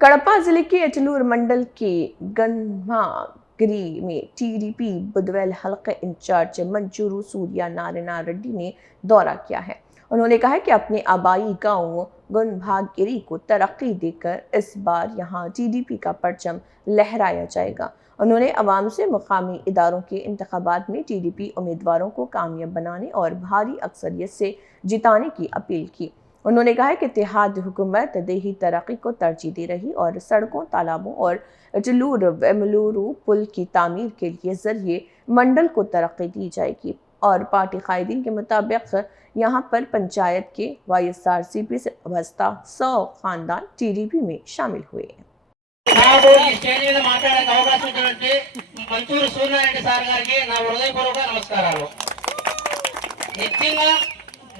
कड़पा जिले के अचलूर मंडल के गन्मागिरी में टीडीपी बुदवैल हलका इंचार्ज मंजूरू सूर्या नारायण रेड्डी ने दौरा किया है। उन्होंने कहा कि अपने आबाई गांव गन्भागिरी को तरक्की देकर इस बार यहां टीडीपी का परचम लहराया जाएगा। उन्होंने अवाम से मुकामी इदारों के इंतखाबात में टीडीपी उम्मीदवारों को कामयाब बनाने और भारी अक्सरियत से जिताने की अपील की। उन्होंने कहा कि इत्तेहाद हुकूमत देही तरक्की को तरजीह दे रही और सड़कों, तालाबों और जलूर वेमलूरू पुल की तामीर के लिए जरिए मंडल को तरक्की दी जाएगी। और पार्टी कायदीन के मुताबिक यहाँ पर पंचायत के YSRCP से वाबस्ता 100 खानदान टीडीपी में शामिल हुए।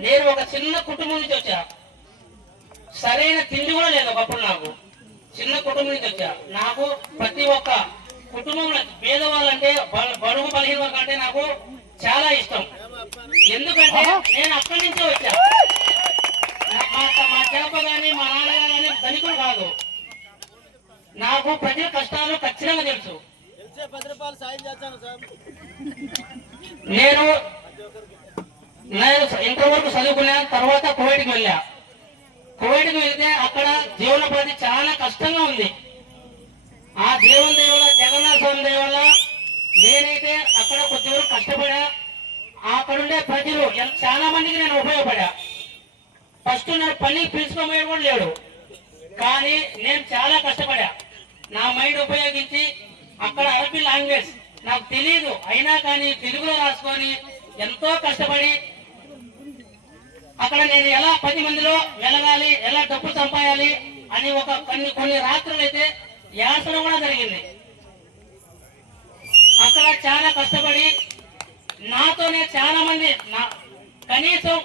నేను ఒక చిన్న కుటుంబం నుంచి వచ్చా. సరైన తిండి కూడా లేదు ఒకప్పుడు. నాకు చిన్న కుటుంబం నుంచి వచ్చా. నాకు ప్రతి ఒక్క కుటుంబంలో పేదవాళ్ళంటే బడుగు బలహీన వర్గం అంటే నాకు చాలా ఇష్టం. ఎందుకంటే నేను అక్కడి నుంచే వచ్చా. మా చేప కానీ మా నాన్నగారు కానీ ధనికులు కాదు. నాకు ప్రజల కష్టాలు ఖచ్చితంగా తెలుసు. నేను ఇంటర్ వరకు చదువుకున్నా. తర్వాత కువైట్కి వెళ్ళా. కువైట్కి వెళ్తే అక్కడ జీవనోపాధి చాలా కష్టంగా ఉంది. ఆ దేవుని దయ వల్ల, జగన్నాథ స్వామి దయ వల్ల నేనైతే అక్కడ కొద్దివరకు కష్టపడా. అక్కడుండే ప్రజలు చాలా మందికి నేను ఉపయోగపడా. ఫస్ట్ నేను పని పిలుచుకోబోయే కూడా లేడు, కానీ నేను చాలా కష్టపడా. నా మైండ్ ఉపయోగించి అక్కడ అరబీ లాంగ్వేజ్ నాకు తెలియదు, అయినా కానీ తెలుగులో రాసుకొని ఎంతో కష్టపడి అక్కడ నేను ఎలా 10 మందిలో వెలగాలి, ఎలా డబ్బు సంపాయాలి అని ఒక కొన్ని రాత్రులు అయితే యాసన కూడా జరిగింది. అక్కడ చాలా కష్టపడి నాతోనే చాలా మంది కనీసం